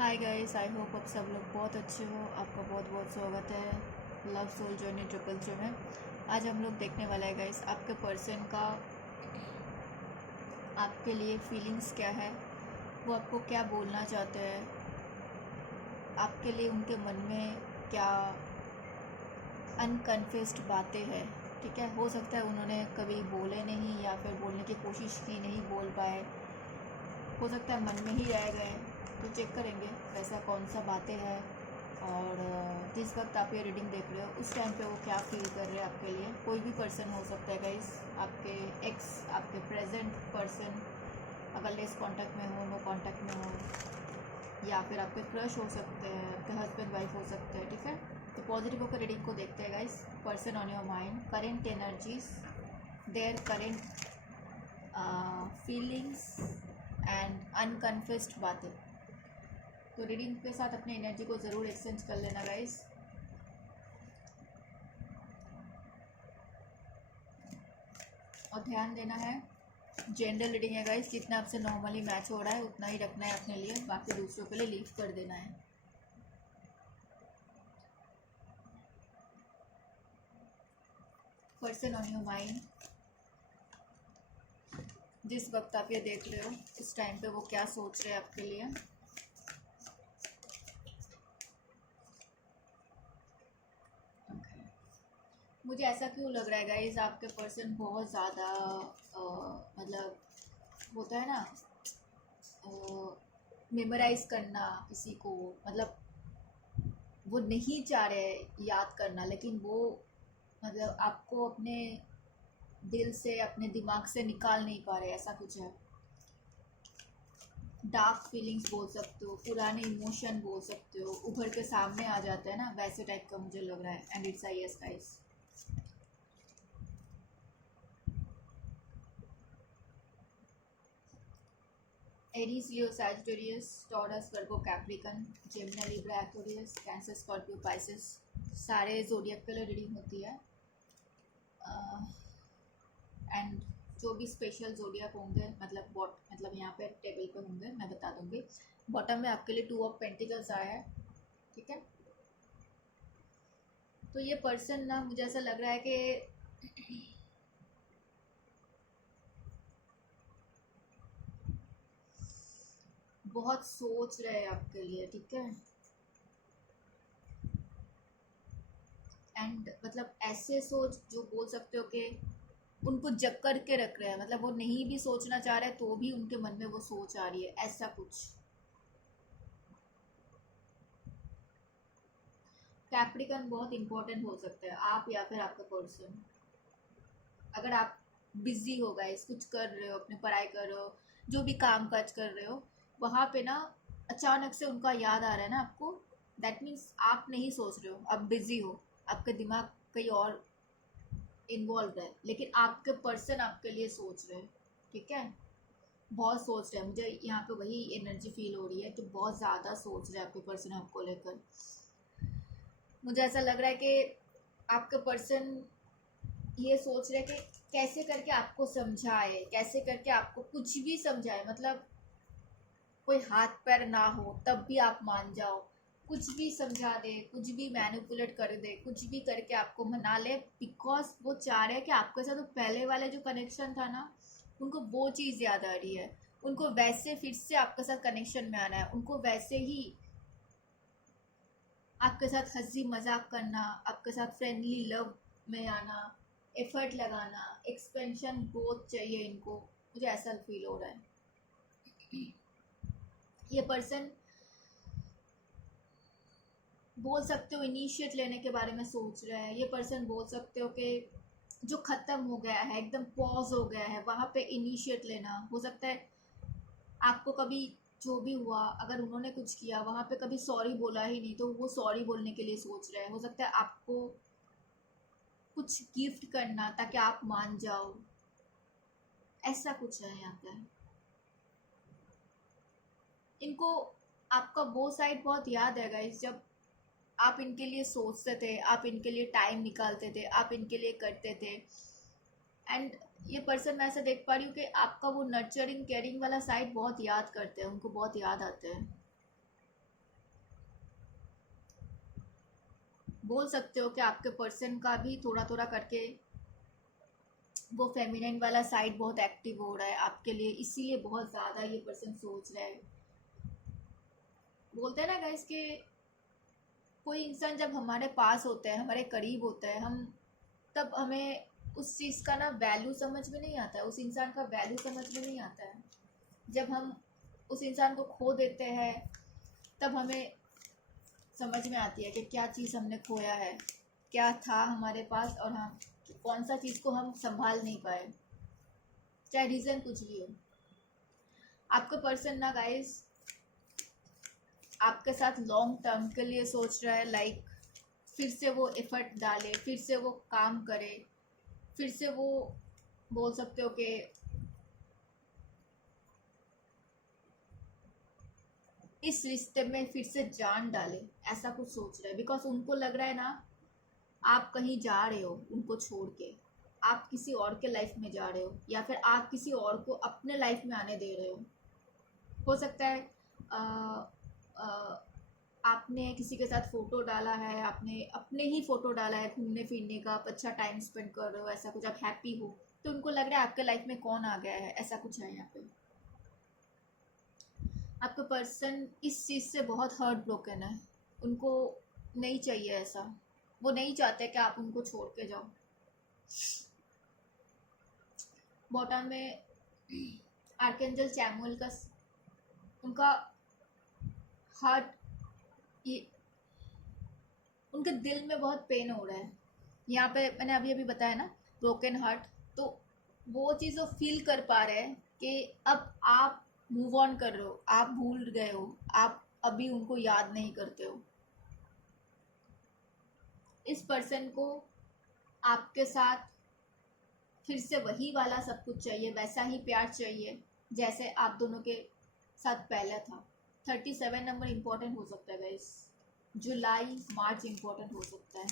Hi guys, I hope आप सब लोग बहुत अच्छे हो। आपका बहुत बहुत स्वागत है लव सोल जर्नी ट्रिपल जो में। आज हम लोग देखने वाला है गाइस, आपके पर्सन का आपके लिए फीलिंग्स क्या है, वो आपको क्या बोलना चाहते हैं, आपके लिए उनके मन में क्या अनकन्फेस्ड बातें हैं। ठीक है, हो सकता है उन्होंने कभी बोले नहीं या फिर बोलने की कोशिश की, नहीं बोल पाए, हो सकता है मन में ही रह गए। तो चेक करेंगे वैसा कौन सा बातें हैं, और जिस वक्त आप ये रीडिंग देख रहे हो उस टाइम पे वो क्या फील कर रहे हैं आपके लिए। कोई भी पर्सन हो सकता है गाइस, आपके एक्स, आपके प्रेजेंट पर्सन, अगर लेस कांटेक्ट में हो, नो कांटेक्ट में हो, या फिर आपके क्रश हो सकते हैं, आपके हस्बैंड वाइफ हो सकते हैं। ठीक है, तो पॉजिटिव होकर रीडिंग को देखते हैं guys. Person on your mind, current energies, their current feelings and unconfessed बातें। तो रीडिंग के साथ अपने एनर्जी को ज़रूर एक्सचेंज कर लेना गाइस। और ध्यान देना है, जेंडर रीडिंग है गाइस, जितना आपसे नॉर्मली मैच हो रहा है उतना ही रखना है अपने लिए, बाकी दूसरों के लिए लीव कर देना है। पर्सन ऑन योर माइंड, जिस वक्त आप ये देख रहे हो इस टाइम पे वो क्या सोच रहे हैं आपके लिए। मुझे ऐसा क्यों लग रहा है गाइस, आपके पर्सन बहुत ज़्यादा मतलब होता है ना, मेमोराइज करना किसी को, मतलब वो नहीं चाह रहे याद करना, लेकिन वो मतलब आपको अपने दिल से, अपने दिमाग से निकाल नहीं पा रहे, ऐसा कुछ है। डार्क फीलिंग्स बोल सकते हो, पुराने इमोशन बोल सकते हो, उभर के सामने आ जाते हैं ना, वैसे टाइप का मुझे लग रहा है। And it's I yes guys. Aries, Leo, Sagittarius, taurus, Virgo, Capricorn, Gemini, Libra, Aquarius, cancer, Scorpio, Pisces, सारे जोडियक के लिए रीडिंग होती है। एंड जो भी स्पेशल जोडियक होंगे, मतलब यहाँ पे टेबल पे होंगे, मैं बता दूंगी। बॉटम में आपके लिए 2 ऑफ पेंटिकल्स आया है। ठीक है, तो ये पर्सन ना, मुझे ऐसा लग रहा है कि बहुत सोच रहे हैं आपके लिए। ठीक है, एंड मतलब ऐसे सोच जो बोल सकते हो कि उनको जग करके रख रहे हैं, मतलब वो नहीं भी सोचना चाह रहे तो भी उनके मन में वो सोच आ रही है, ऐसा कुछ। कैप्रिकन बहुत इंपॉर्टेंट हो सकता है, आप या फिर आपका पर्सन। अगर आप बिजी हो गए, कुछ कर रहे हो, अपनी पढ़ाई कर रहे हो, जो भी काम काज कर रहे हो, वहाँ पे ना अचानक से उनका याद आ रहा है ना आपको, दैट मीन्स आप नहीं सोच रहे हो, आप बिजी हो, आपका दिमाग कहीं और इन्वॉल्व है, लेकिन आपके पर्सन आपके लिए सोच रहे हैं। ठीक है, बहुत सोच रहे हैं, मुझे यहाँ पे वही एनर्जी फील हो रही है कि बहुत ज़्यादा सोच रहे हैं आपके पर्सन आपको लेकर। मुझे ऐसा लग रहा है कि आपके पर्सन ये सोच रहे कि कैसे करके आपको समझाए, कैसे करके आपको कुछ भी समझाए, मतलब कोई हाथ पैर ना हो तब भी आप मान जाओ, कुछ भी समझा दे, कुछ भी मैनिपुलेट कर दे, कुछ भी करके आपको मना ले, बिकॉज वो चाह रहे हैं कि आपके साथ वो पहले वाला जो कनेक्शन था ना, उनको वो चीज़ याद आ रही है, उनको वैसे फिर से आपके साथ कनेक्शन में आना है, उनको वैसे ही आपके साथ हंसी मजाक करना, आपके साथ फ्रेंडली लव में आना, एफर्ट लगाना, एक्सपेंशन ग्रोथ चाहिए इनको। मुझे ऐसा फील हो रहा है। ये पर्सन बोल सकते हो इनिशिएट लेने के बारे में सोच रहे हैं। ये पर्सन बोल सकते हो कि जो ख़त्म हो गया है, एकदम पॉज हो गया है, वहाँ पे इनिशिएट लेना हो सकता है। आपको कभी जो भी हुआ, अगर उन्होंने कुछ किया वहाँ पे कभी सॉरी बोला ही नहीं, तो वो सॉरी बोलने के लिए सोच रहे हैं। हो सकता है आपको कुछ गिफ्ट करना ताकि आप मान जाओ, ऐसा कुछ है यहाँ पे। इनको आपका वो साइड बहुत याद है गाइस, जब आप इनके लिए सोचते थे, आप इनके लिए टाइम निकालते थे, आप इनके लिए करते थे। एंड ये पर्सन मैं ऐसा देख पा रही हूँ कि आपका वो नर्चरिंग केयरिंग वाला साइड बहुत याद करते हैं, उनको बहुत याद आते हैं। बोल सकते हो कि आपके पर्सन का भी थोड़ा थोड़ा करके वो फेमिनिन वाला साइड बहुत एक्टिव हो रहा है आपके लिए, इसीलिए बहुत ज़्यादा ये पर्सन सोच रहा है। बोलते हैं ना गाइस कि कोई इंसान जब हमारे पास होता है, हमारे करीब होता है, हम तब हमें उस चीज़ का ना वैल्यू समझ में नहीं आता है, उस इंसान का वैल्यू समझ में नहीं आता है। जब हम उस इंसान को खो देते हैं तब हमें समझ में आती है कि क्या चीज़ हमने खोया है, क्या था हमारे पास और हम कौन सा चीज़ को हम संभाल नहीं पाए, चाहे रीज़न कुछ भी हो। आपका पर्सन ना गाइस आपके साथ लॉन्ग टर्म के लिए सोच रहा है, लाइक फिर से वो एफर्ट डाले, फिर से वो काम करे, फिर से वो बोल सकते हो कि इस रिश्ते में फिर से जान डाले, ऐसा कुछ सोच रहे हैं। बिकॉज उनको लग रहा है ना आप कहीं जा रहे हो उनको छोड़ के, आप किसी और के लाइफ में जा रहे हो या फिर आप किसी और को अपने लाइफ में आने दे रहे हो सकता है आ, आ, आपने किसी के साथ फ़ोटो डाला है, आपने अपने ही फ़ोटो डाला है घूमने फिरने का, आप अच्छा टाइम स्पेंड कर रहे हो, ऐसा कुछ, आप हैप्पी हो, तो उनको लग रहा है आपके लाइफ में कौन आ गया है, ऐसा कुछ है यहाँ पे। आपका पर्सन इस चीज़ से बहुत हर्ट ब्रोकन है, उनको नहीं चाहिए ऐसा, वो नहीं चाहते कि आप उनको छोड़ के जाओ। बॉटम में आर्केंजल चैमुअल का उनका हार्ट, ये उनके दिल में बहुत पेन हो रहा है। यहाँ पे मैंने अभी अभी बताया ना ब्रोकन हार्ट, तो वो चीज़ वो फील कर पा रहे हैं कि अब आप मूव ऑन कर रहे हो, आप भूल गए हो, आप अभी उनको याद नहीं करते हो। इस पर्सन को आपके साथ फिर से वही वाला सब कुछ चाहिए, वैसा ही प्यार चाहिए जैसे आप दोनों के साथ पहले था। 37 नंबर इम्पोर्टेंट हो सकता है गाइस, जुलाई मार्च इम्पोर्टेंट हो सकता है।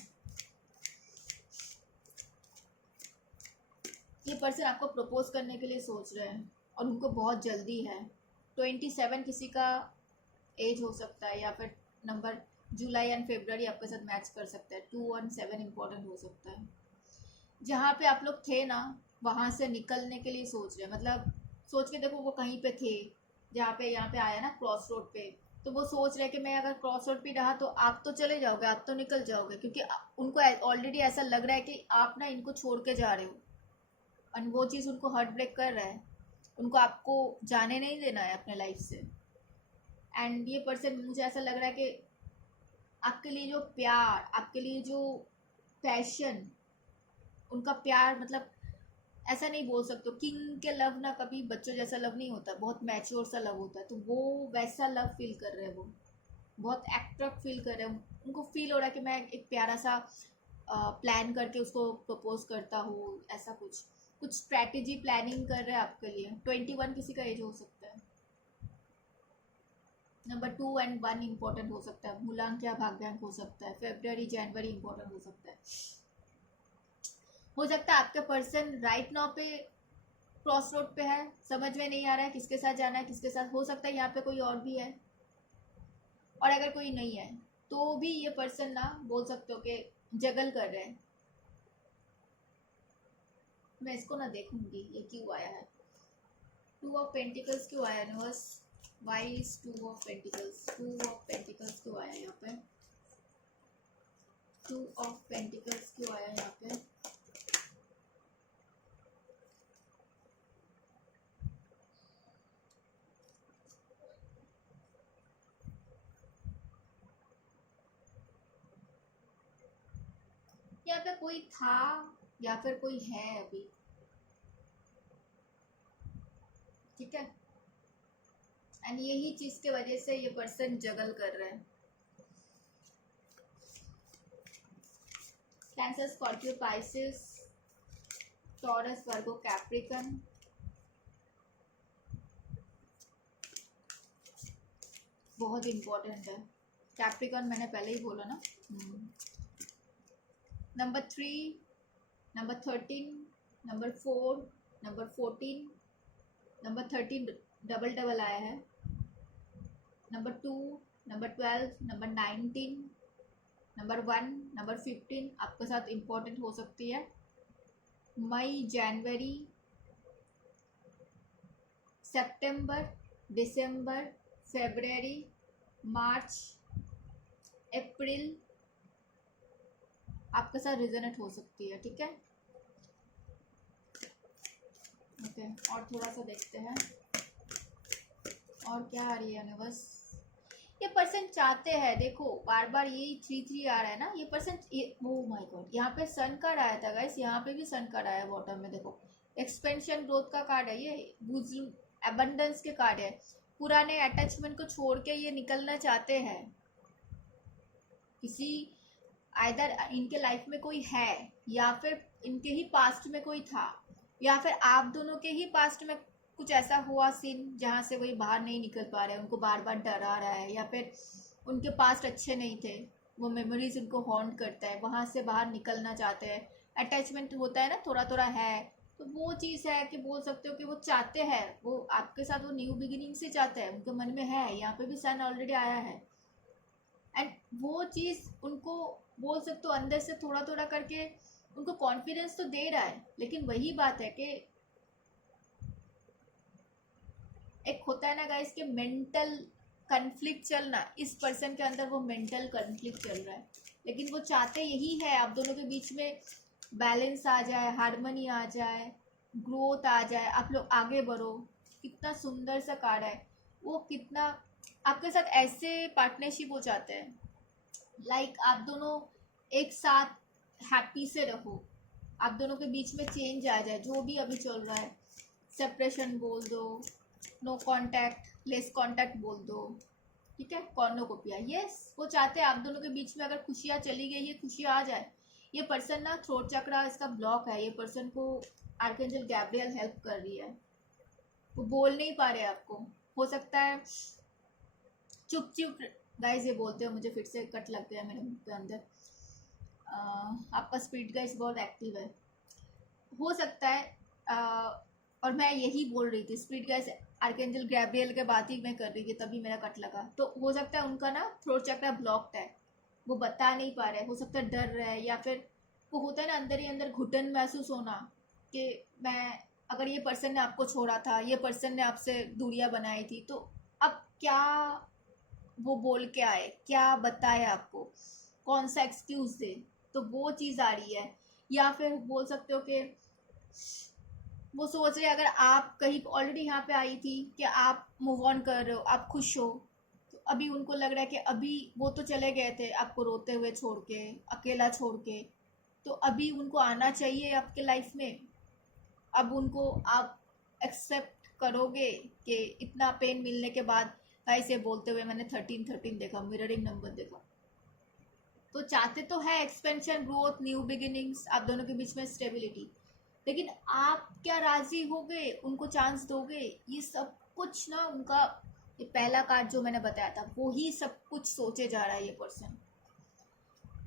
ये पर्सन आपको प्रपोज करने के लिए सोच रहे हैं और उनको बहुत जल्दी है। 27 किसी का एज हो सकता है या फिर नंबर जुलाई एंड फरवरी आपके साथ मैच कर सकता है। 2 और 7 इम्पोर्टेंट हो सकता है। जहाँ पे आप लोग थे ना वहाँ से निकलने के लिए सोच रहे हैं, मतलब सोच के देखो वो कहीं पे थे जहाँ पे यहाँ पे आया ना क्रॉस रोड पे, तो वो सोच रहे हैं कि मैं अगर क्रॉस रोड पे रहा तो आप तो चले जाओगे, आप तो निकल जाओगे, क्योंकि उनको ऑलरेडी ऐसा लग रहा है कि आप ना इनको छोड़ के जा रहे हो और वो चीज़ उनको हार्ट ब्रेक कर रहा है, उनको आपको जाने नहीं देना है अपने लाइफ से। एंड ये पर्सन मुझे ऐसा लग रहा है कि आपके लिए जो प्यार, आपके लिए जो पैशन, उनका प्यार, मतलब ऐसा नहीं बोल सकते, किंग के लव ना कभी बच्चों जैसा लव नहीं होता, बहुत मैच्योर सा लव होता है, तो वो वैसा लव फील कर रहे हैं, वो बहुत एक्टिव फील कर रहे हैं। उनको फील हो रहा है कि मैं एक प्यारा सा प्लान करके उसको प्रपोज करता हूँ, ऐसा कुछ कुछ स्ट्रैटेजी प्लानिंग कर रहे हैं आपके लिए। 21 किसी का एज हो सकता है। नंबर 2 एंड 1 इम्पोर्टेंट हो सकता है, मूलांक या भाग्यांक हो सकता है, फेब्रवरी जनवरी इम्पोर्टेंट हो सकता है। हो सकता है आपका पर्सन राइट नाउ पे क्रॉस रोड पे है, समझ में नहीं आ रहा है किसके साथ जाना है, किसके साथ, हो सकता है यहाँ पे कोई और भी है, और अगर कोई नहीं है तो भी ये पर्सन ना बोल सकते हो कि जगल कर रहे हैं। मैं इसको ना देखूंगी ये क्यों आया है, 2 ऑफ पेंटिकल्स क्यों आया universe, why is 2 of pentacles, 2 of pentacles क्यों आया यहाँ पे, 2 ऑफ पेंटिकल्स क्यों आया यहाँ पे। यहाँ पे कोई था या फिर कोई है अभी, ठीक है, एंड यही चीज के वजह से ये पर्सन जगल कर रहे हैं। कैंसर, स्कॉर्पियो, पाइसिस, टॉरस, वर्गो, कैप्रिकन, बहुत इंपॉर्टेंट है। कैप्रिकन मैंने पहले ही बोला ना। Number 3, number 13, number 4, number 14, number 13 double double आया है, number 2, number 12, number 19, number 1, number 15 आपके साथ इम्पोर्टेंट हो सकती है। मई, जनवरी, सितंबर, दिसंबर, फरवरी, मार्च, अप्रैल आपके साथ रिजोनेट हो सकती है। ठीक है, ओके। और थोड़ा सा देखते हैं और क्या आ रही है यूनिवर्स। ये पर्सन चाहते हैं, देखो बार बार यही 3 3 आ रहा है ना। ये पर्सन, ये ओ माय गॉड, यहाँ पे सन कार्ड आया था गाइस, यहाँ पे भी सन कार्ड आया है बॉटम में। देखो एक्सपेंशन ग्रोथ का कार्ड है ये, एबंडेंस के कार्ड है। पुराने अटैचमेंट को छोड़ के ये निकलना चाहते हैं। किसी आइदर इनके लाइफ में कोई है, या फिर इनके ही पास्ट में कोई था, या फिर आप दोनों के ही पास्ट में कुछ ऐसा हुआ सीन जहाँ से वही बाहर नहीं निकल पा रहे हैं, उनको बार बार डरा रहा है, या फिर उनके पास्ट अच्छे नहीं थे, वो मेमोरीज उनको हॉन्ट करता है, वहाँ से बाहर निकलना चाहते हैं। अटैचमेंट होता है ना, थोड़ा थोड़ा है, तो वो चीज़ है कि बोल सकते हो कि वो चाहते हैं, वो आपके साथ वो न्यू बिगिनिंग से चाहते हैं, उनके मन में है। यहाँ पे भी सन ऑलरेडी आया है, एंड वो चीज़ उनको बोल सकते हो अंदर से थोड़ा थोड़ा करके उनको कॉन्फिडेंस तो दे रहा है। लेकिन वही बात है कि एक होता है ना गाइस कि मेंटल कन्फ्लिक्ट चलना, इस पर्सन के अंदर वो मेंटल कन्फ्लिक्ट चल रहा है। लेकिन वो चाहते यही है आप दोनों के बीच में बैलेंस आ जाए, हार्मनी आ जाए, ग्रोथ आ जाए, आप लोग आगे बढ़ो। कितना सुंदर सा कार्ड है वो, कितना आपके साथ ऐसे पार्टनरशिप हो चाहते हैं, लाइक आप दोनों एक साथ हैप्पी से रहो, आप दोनों के बीच में चेंज आ जाए जो भी अभी चल रहा है। सेपरेशन बोल दो, नो कांटेक्ट, लेस कांटेक्ट बोल दो, ठीक है, कॉर्नोकोपिया। यस, वो चाहते हैं आप दोनों के बीच में अगर खुशियाँ चली गई है, खुशियाँ आ जाए। ये पर्सन ना थ्रोट चक्रा इसका ब्लॉक है, ये पर्सन को आर्कएंजल गैब्रियल हेल्प कर रही है, वो बोल नहीं पा रहे आपको। हो सकता है चुप चुप गाइस ये बोलते हो, मुझे फिर से कट लग गया मेरे मुंह के अंदर। आपका स्पीड गाइस बहुत एक्टिव है, हो सकता है। और मैं यही बोल रही थी, स्पीड गाइस आर्कएंजल गैब्रियल के बात ही मैं कर रही थी, तभी मेरा कट लगा। तो हो सकता है उनका ना थ्रोट चक्रा ब्लॉक्ड है, वो बता नहीं पा रहे, हो सकता है डर रहे हैं, या फिर वो होता है ना अंदर ही अंदर घुटन महसूस होना कि मैं, अगर ये पर्सन ने आपको छोड़ा था, ये पर्सन ने आपसे दूरियां बनाई थी, तो अब क्या वो बोल के आए, क्या बताए आपको, कौन सा एक्सक्यूज दे, तो वो चीज़ आ रही है। या फिर बोल सकते हो कि वो सोच रहे अगर आप कहीं ऑलरेडी यहाँ पे आई थी कि आप मूव ऑन कर रहे हो, आप खुश हो, तो अभी उनको लग रहा है कि अभी वो तो चले गए थे आपको रोते हुए छोड़ के, अकेला छोड़ के, तो अभी उनको आना चाहिए आपके लाइफ में। अब उनको आप एक्सेप्ट करोगे कि इतना पेन मिलने के बाद। भाई से बोलते हुए मैंने 13 13 देखा, मिररिंग नंबर देखा। तो चाहते तो है एक्सपेंशन, ग्रोथ, न्यू बिगिनिंग्स, आप दोनों के बीच में स्टेबिलिटी, लेकिन आप क्या राजी होगे, उनको चांस दोगे? ये सब कुछ ना उनका, ये पहला कार्ड जो मैंने बताया था वो ही सब कुछ सोचे जा रहा है ये पर्सन।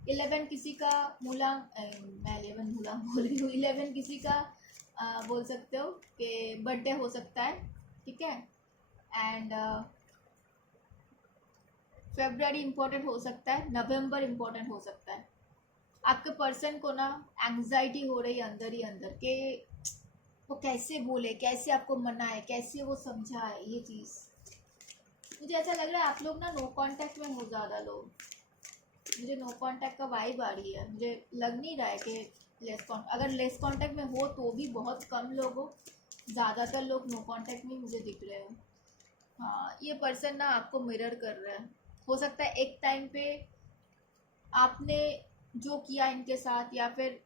11 किसी का मूला, मैं 11 मूला बोल रही हूँ, 11 किसी का बोल सकते हो कि बर्थडे हो सकता है, ठीक है। एंड फेब्रुअरी इम्पोर्टेंट हो सकता है, नवंबर इम्पोर्टेंट हो सकता है। आपके पर्सन को ना एंग्जाइटी हो रही है अंदर ही अंदर कि वो कैसे बोले, कैसे आपको मनाए, कैसे वो समझाए। ये चीज़ मुझे ऐसा लग रहा है आप लोग ना नो कांटेक्ट में हो ज़्यादा लोग, मुझे नो कांटेक्ट का वाइब आ रही है। मुझे लग नहीं रहा है कि अगर लेस कांटेक्ट में हो तो भी बहुत कम लोग हो, ज़्यादातर लोग नो कांटेक्ट में मुझे दिख रहे हो। हाँ, ये पर्सन ना आपको मिरर कर रहा है। हो सकता है एक टाइम पे आपने जो किया इनके साथ, या फिर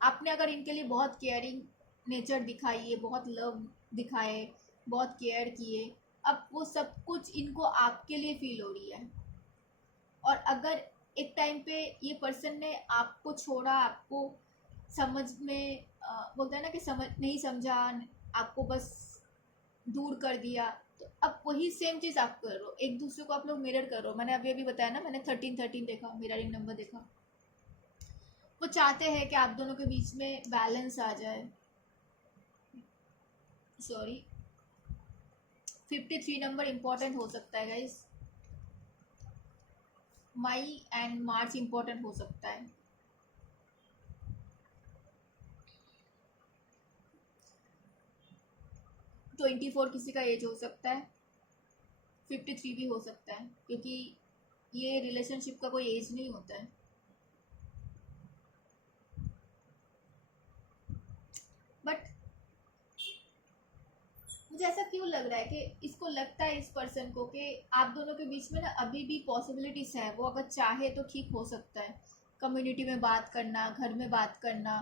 आपने अगर इनके लिए बहुत केयरिंग नेचर दिखाई है, बहुत लव दिखाए, बहुत केयर किए, अब वो सब कुछ इनको आपके लिए फील हो रही है। और अगर एक टाइम पे ये पर्सन ने आपको छोड़ा, आपको समझ में बोलते हैं ना कि समझ नहीं समझा, आपको बस दूर कर दिया, तो अब वही सेम चीज़ आप कर रहे हो, एक दूसरे को आप लोग मिरर कर रहे हो। मैंने अभी अभी बताया ना, मैंने 13 13 देखा, मिररिंग नंबर देखा। वो चाहते हैं कि आप दोनों के बीच में बैलेंस आ जाए। सॉरी, 53 नंबर इम्पोर्टेंट हो सकता है guys. May and March important हो सकता है। 24 किसी का एज हो सकता है, 53 भी हो सकता है, क्योंकि ये रिलेशनशिप का कोई एज नहीं होता है। बट मुझे ऐसा क्यों लग रहा है कि इसको लगता है, इस पर्सन को, कि आप दोनों के बीच में ना अभी भी पॉसिबिलिटीज है। वो अगर चाहे तो ठीक हो सकता है। कम्युनिटी में बात करना, घर में बात करना,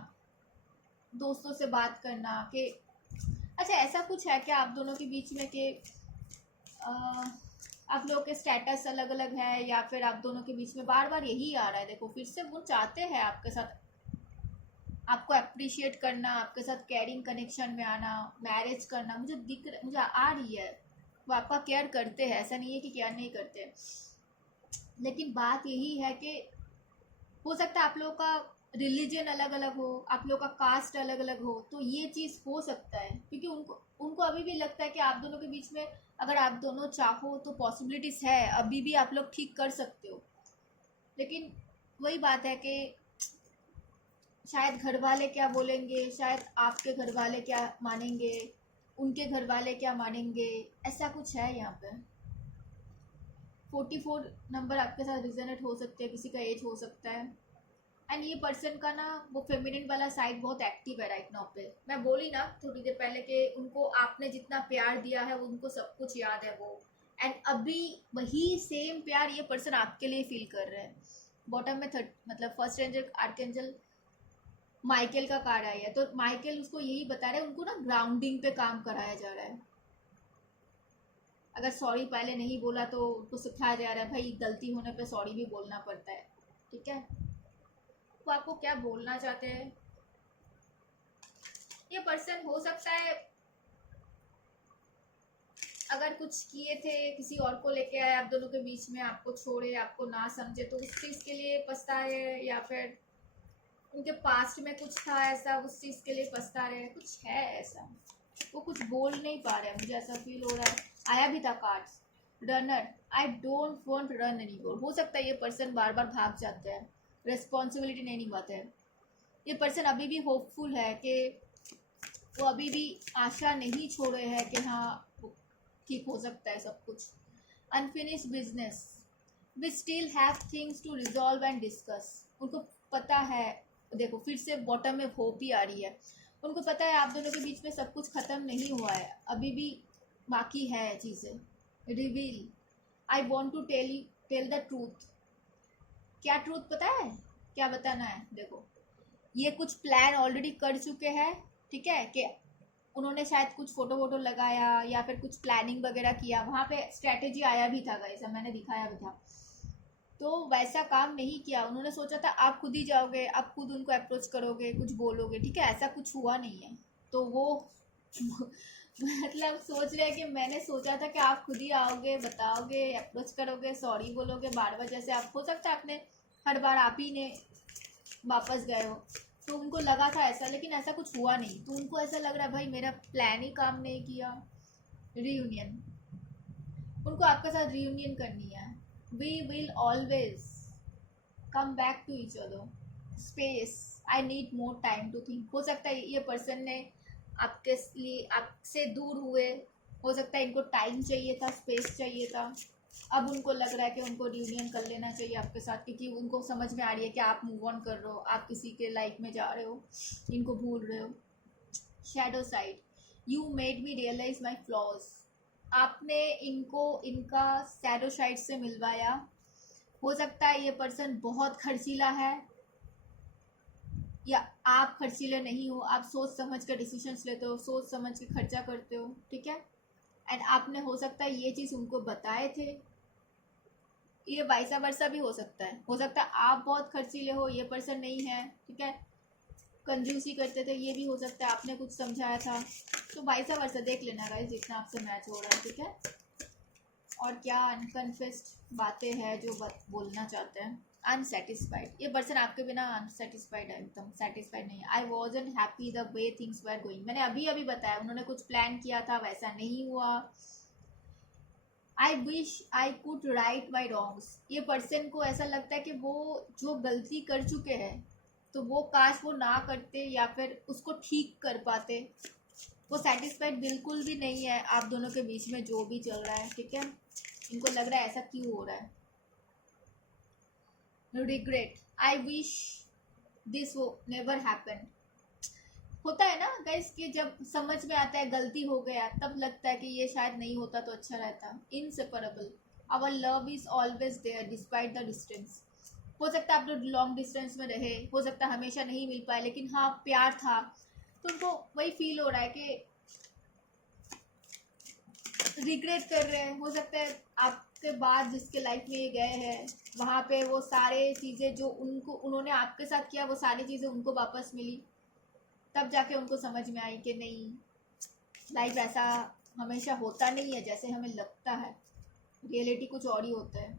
दोस्तों से बात करना कि अच्छा ऐसा कुछ है क्या आप दोनों के बीच में कि आप लोगों के स्टेटस अलग अलग है, या फिर आप दोनों के बीच में बार बार यही आ रहा है। देखो फिर से वो चाहते हैं आपके साथ, आपको अप्रिशिएट करना, आपके साथ केयरिंग कनेक्शन में आना, मैरिज करना। मुझे आ रही है वो आपका केयर करते हैं, ऐसा नहीं है कि केयर नहीं करते हैं। लेकिन बात यही है कि हो सकता है आप लोगों का रिलीजन अलग अलग हो, आप लोगों का कास्ट अलग अलग हो, तो ये चीज़ हो सकता है। क्योंकि उनको उनको अभी भी लगता है कि आप दोनों के बीच में अगर आप दोनों चाहो तो पॉसिबिलिटीज़ है, अभी भी आप लोग ठीक कर सकते हो। लेकिन वही बात है कि शायद घर वाले क्या बोलेंगे, शायद आपके घर वाले क्या मानेंगे, उनके घर वाले क्या मानेंगे, ऐसा कुछ है यहाँ पे। 44 नंबर आपके साथ रिजनेट हो सकते हैं, किसी का एज हो सकता है। एंड ये पर्सन का ना वो फेमिनिन वाला साइड बहुत एक्टिव है राइट नाउ पे। मैं बोली ना थोड़ी देर पहले कि उनको आपने जितना प्यार दिया है उनको सब कुछ याद है वो। एंड अभी वही सेम प्यार ये पर्सन आपके लिए फील कर रहे हैं। बॉटम में मतलब फर्स्ट एंजल आर्कएंजल माइकल का कार्ड आया है, तो माइकल उसको यही बता रहे हैं, उनको ना ग्राउंडिंग पे काम कराया जा रहा है। अगर सॉरी पहले नहीं बोला तो उनको सिखाया जा रहा है भाई गलती होने पे सॉरी भी बोलना पड़ता है, ठीक है। वो आपको क्या बोलना चाहते हैं, ये पर्सन हो सकता है अगर कुछ किए थे किसी और को लेके आए आप दोनों के बीच में, आपको छोड़े, आपको ना समझे, तो उस चीज़ के लिए पछता है, या फिर उनके पास्ट में कुछ था ऐसा, उस चीज़ के लिए पछता रहे, कुछ है ऐसा। वो कुछ बोल नहीं पा रहे हैं, मुझे ऐसा फील हो रहा है। आया भी था cards runner, I don't want run any more. हो सकता है ये पर्सन बार बार भाग जाते हैं, रिस्पॉन्सिबिलिटी नहीं निभाते हैं। ये पर्सन अभी भी होपफुल है कि वो अभी भी आशा नहीं छोड़े हैं कि हाँ ठीक हो सकता है सब कुछ। Unfinished business, we still have things to resolve and discuss. उनको पता है, देखो फिर से बॉटम में होप ही आ रही है। उनको पता है आप दोनों के बीच में सब कुछ ख़त्म नहीं हुआ है, अभी भी बाकी है चीज़ें। Reveal, I want to tell the truth. क्या ट्रूथ पता है, क्या बताना है? देखो ये कुछ प्लान ऑलरेडी कर चुके हैं, ठीक है, कि उन्होंने शायद कुछ फोटो वोटो लगाया या फिर कुछ प्लानिंग वगैरह किया, वहाँ पे स्ट्रैटेजी आया भी था गाइस, मैंने दिखाया भी था। तो वैसा काम नहीं किया, उन्होंने सोचा था आप खुद ही जाओगे, आप खुद उनको अप्रोच करोगे, कुछ बोलोगे, ठीक है, ऐसा कुछ हुआ नहीं है। तो वो मतलब सोच रहे हैं कि मैंने सोचा था कि आप खुद ही आओगे, बताओगे, अप्रोच करोगे, सॉरी बोलोगे, बार बार जैसे आप, हो सकता है आपने हर बार आप ही ने वापस गए हो, तो उनको लगा था ऐसा, लेकिन ऐसा कुछ हुआ नहीं। तो उनको ऐसा लग रहा है भाई मेरा प्लान ही काम नहीं किया। रियूनियन, उनको आपके साथ रियूनियन करनी है। We will always come back to each other. Space, I need more time to think. हो सकता है ये पर्सन ने आपके लिए आपसे दूर हुए, हो सकता है इनको टाइम चाहिए था, स्पेस चाहिए था। अब उनको लग रहा है कि उनको रियूनियन कर लेना चाहिए आपके साथ, क्योंकि उनको समझ में आ रही है कि आप मूव ऑन कर रहे हो, आप किसी के लाइफ में जा रहे हो, इनको भूल रहे हो। Shadow side, you made me realise my flaws. आपने इनको इनका शैडो साइड से मिलवाया। हो सकता है ये पर्सन बहुत खर्चीला है, या आप खर्चीले नहीं हो, आप सोच समझ कर डिसीजंस लेते हो, सोच समझ के खर्चा करते हो, ठीक है। एंड आपने हो सकता है ये चीज़ उनको बताए थे, ये वाइसा वर्सा भी हो सकता है। हो सकता है आप बहुत खर्चीले हो, ये पर्सन नहीं है, ठीक है, कंजूसी करते थे, ये भी हो सकता है आपने कुछ समझाया था। तो वाइसा वर्सा देख लेना गाइस जितना आपसे मैच हो रहा है, ठीक है। और क्या अनकन्फेस्ड बातें हैं जो बोलना चाहते हैं। अनसेटिस्फाइड, ये पर्सन आपके बिना अनसेटिस्फाइड है, एकदम सेटिस्फाइड नहीं है। आई wasn't happy the way things were going, मैंने अभी अभी बताया उन्होंने कुछ प्लान किया था, वैसा नहीं हुआ। I wish I could write my wrongs. ये पर्सन को ऐसा लगता है कि वो जो गलती कर चुके हैं तो वो काश वो ना करते या फिर उसको ठीक कर पाते। वो सेटिस्फाइड बिल्कुल भी नहीं है आप दोनों के बीच में जो भी चल रहा है, ठीक है। इनको लग रहा है ऐसा क्यों हो रहा है। रिग्रेट, आई विश दिस वो नेवर हैपन। होता है ना गाइस कि जब समझ में आता है गलती हो गया तब लगता है कि ये शायद नहीं होता तो अच्छा रहता। Inseparable, our love is always there despite the distance. हो सकता है आप लोग लॉन्ग डिस्टेंस में रहे, हो सकता है हमेशा नहीं मिल पाए, लेकिन हाँ प्यार था। तो उनको वही फील हो रहा है कि रिग्रेट कर रहे हैं। हो सकता है आपके बाद जिसके लाइफ में ये गए हैं वहाँ पे वो सारे चीज़ें जो उन्होंने आपके साथ किया वो सारी चीज़ें उनको वापस मिली, तब जाके उनको समझ में आई कि नहीं, लाइफ ऐसा हमेशा होता नहीं है जैसे हमें लगता है, रियलिटी कुछ और ही होता है।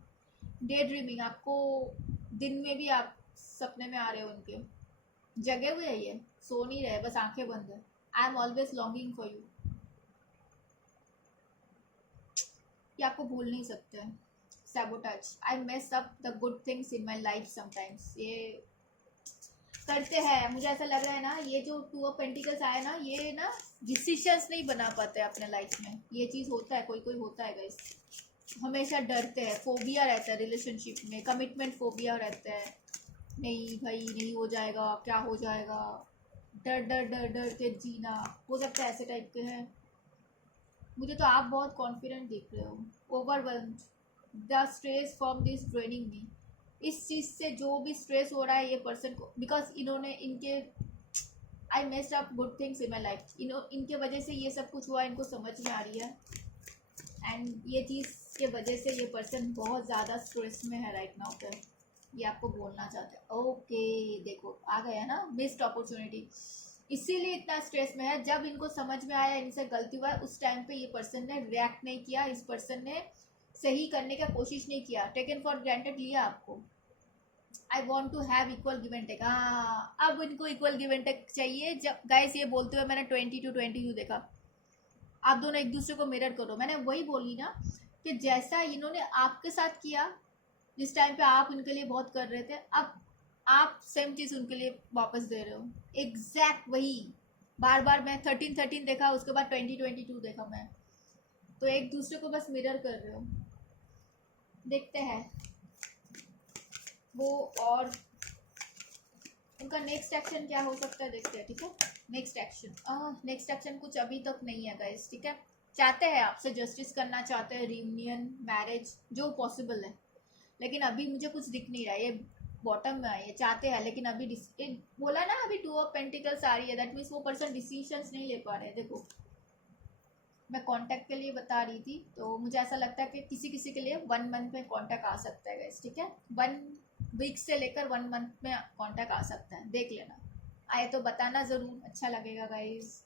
डे ड्रीमिंग, आपको दिन में भी आप सपने में आ रहे हो उनके, जगे हुए है ये, सो नहीं रहे, बस आंखें बंद है। I am always longing for you, ये आपको भूल नहीं सकते। Sabotage, I mess up the good things in my life sometimes. ये करते हैं, मुझे ऐसा लग रहा है ना ये जो टू ऑफ पेंटिकल्स आया ना, ये ना डिसीजंस नहीं बना पाते अपने लाइफ में। ये चीज़ होता है, कोई कोई होता है गाइस, हमेशा डरते हैं, फोबिया रहता है रिलेशनशिप में, कमिटमेंट फोबिया रहता है। नहीं भाई नहीं हो जाएगा, क्या हो जाएगा, डर डर डर डर के जीना, हो सकता है ऐसे टाइप के हैं। मुझे तो आप बहुत कॉन्फिडेंट दिख रहे हो। Overwhelmed, the stress from this draining me. इस चीज़ से जो भी स्ट्रेस हो रहा है ये पर्सन को, बिकॉज इन्होंने इनके आई messed up good things in my life, इनके वजह से ये सब कुछ हुआ, इनको समझ में आ रही है। एंड ये चीज़ के वजह से ये पर्सन बहुत ज़्यादा स्ट्रेस में है राइट नाउ पे, ये आपको बोलना चाहते हैं। ओके देखो आ गया ना, मिस्ड अपॉर्चुनिटी, इसीलिए इतना स्ट्रेस में है। जब इनको समझ में आया इनसे गलती हुआ है उस टाइम पे ये पर्सन ने रिएक्ट नहीं किया, इस पर्सन ने सही करने का कोशिश नहीं किया, टेकन फॉर ग्रांटेड लिया आपको। I want to have equal give and take, हाँ अब इनको इक्वल गिव एंड टेक चाहिए। जब गाइस ये बोलते हुए मैंने 22 देखा, आप दोनों एक दूसरे को मिरर करो। मैंने वही बोली ना कि जैसा इन्होंने आपके साथ किया जिस टाइम पे आप उनके लिए बहुत कर रहे थे, अब आप सेम चीज़ उनके लिए वापस दे रहे हो, एग्जैक्ट वही। बार बार मैं 13 देखा, उसके बाद 2022 देखा मैं, तो एक दूसरे को बस मिरर कर रहे हो। देखते हैं वो और उनका नेक्स्ट एक्शन क्या हो सकता है, देखते हैं, ठीक है। नेक्स्ट एक्शन कुछ अभी तक नहीं है गाइस, ठीक है। चाहते हैं आपसे जस्टिस करना, चाहते हैं रियूनियन, मैरिज, जो पॉसिबल है, लेकिन अभी मुझे कुछ दिख नहीं रहा है। ये बॉटम में आई है, चाहते हैं लेकिन अभी बोला ना अभी 2 ऑफ पेंटिकल्स आ रही है, दैट मीन्स वो पर्सन डिसीजंस नहीं ले पा रहे। देखो मैं कांटेक्ट के लिए बता रही थी, तो मुझे ऐसा लगता है कि किसी किसी के लिए 1 मंथ में कांटेक्ट आ सकता है गाइस, ठीक है। 1 वीक से लेकर 1 मंथ में कांटेक्ट आ सकता है, देख लेना। आए तो बताना ज़रूर, अच्छा लगेगा गाइस,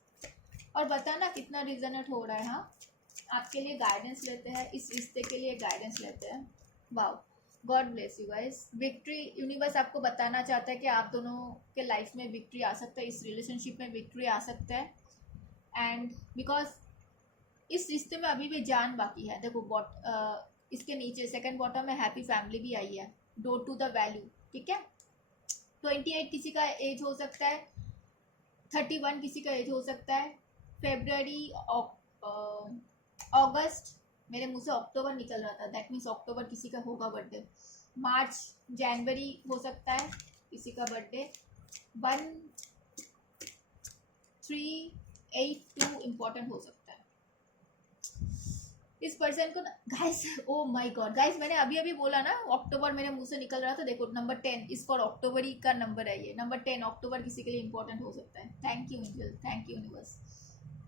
और बताना कितना रिजनेट हो रहा है। हाँ आपके लिए गाइडेंस लेते हैं, इस रिश्ते के लिए गाइडेंस लेते हैं। Wow, God bless you guys. Victory, universe आपको बताना चाहता है कि आप दोनों के लाइफ में विक्ट्री आ सकता है, इस रिलेशनशिप में विक्ट्री आ सकता है। एंड बिकॉज इस रिश्ते में अभी भी जान बाकी है। देखो इसके नीचे सेकंड बॉटम में हैप्पी फैमिली भी आई है, डोर टू द वैल्यू, ठीक है। 28 किसी का एज हो सकता है, 31 किसी का एज हो सकता है, फेब्रुअरी, अगस्त, मेरे मुंह से अक्टूबर निकल रहा था, दैट मीन्स अक्टूबर किसी का होगा बर्थडे, मार्च जनवरी हो सकता है किसी का बर्थडे, 1382 इम्पोर्टेंट हो सकता है। इस पर्सन को guys, oh my God guys, मैंने अभी अभी बोला ना अक्टूबर मेरे मुंह से निकल रहा था। देखो नंबर 10 इस फॉर अक्टूबर ही का नंबर है ये, नंबर 10 अक्टूबर किसी के लिए इंपॉर्टेंट हो सकता है। Thank you angel, thank you universe.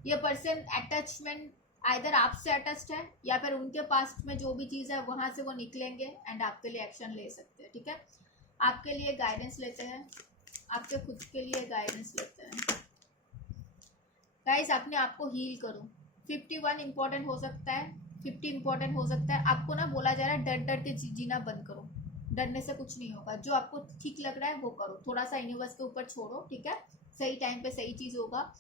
ये पर्सन अटैचमेंट आइदर आपसे अटैच्ड है या फिर उनके पास्ट में जो भी चीज़ है वहाँ से वो निकलेंगे एंड आपके लिए एक्शन ले सकते हैं, ठीक है। आपके लिए गाइडेंस लेते हैं, आपके खुद के लिए गाइडेंस लेते हैं। गाइस अपने आप को हील करो। 51 इम्पोर्टेंट हो सकता है, 50 इम्पोर्टेंट हो सकता है। आपको ना बोला जा रहा है डर डर के जीना बंद करो, डरने से कुछ नहीं होगा। जो आपको ठीक लग रहा है वो करो, थोड़ा सा यूनिवर्स के ऊपर छोड़ो, ठीक है। सही टाइम पे सही चीज़ होगा।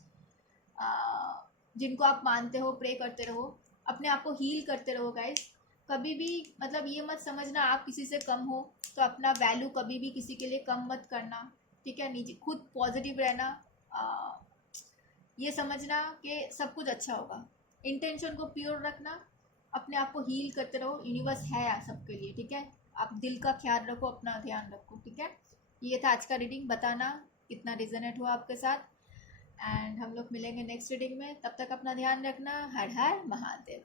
जिनको आप मानते हो प्रे करते रहो, अपने आप को हील करते रहो गाइस। कभी भी मतलब ये मत समझना आप किसी से कम हो, तो अपना वैल्यू कभी भी किसी के लिए कम मत करना, ठीक है। नीचे खुद पॉजिटिव रहना, ये समझना कि सब कुछ अच्छा होगा। इंटेंशन को प्योर रखना, अपने आप को हील करते रहो, यूनिवर्स है सबके लिए, ठीक है। आप दिल का ख्याल रखो, अपना ध्यान रखो, ठीक है। ये था आज का रीडिंग, बताना कितना रिजनेट हुआ आपके साथ। एंड हम लोग मिलेंगे नेक्स्ट रीडिंग में, तब तक अपना ध्यान रखना। हर हर महादेव।